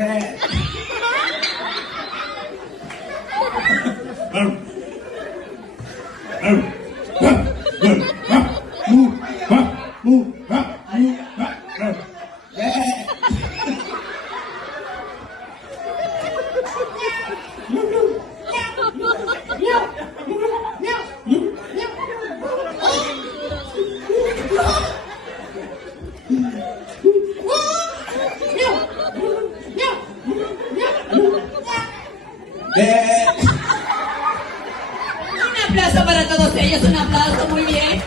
Un aplauso para todos ellos, un aplauso, muy bien.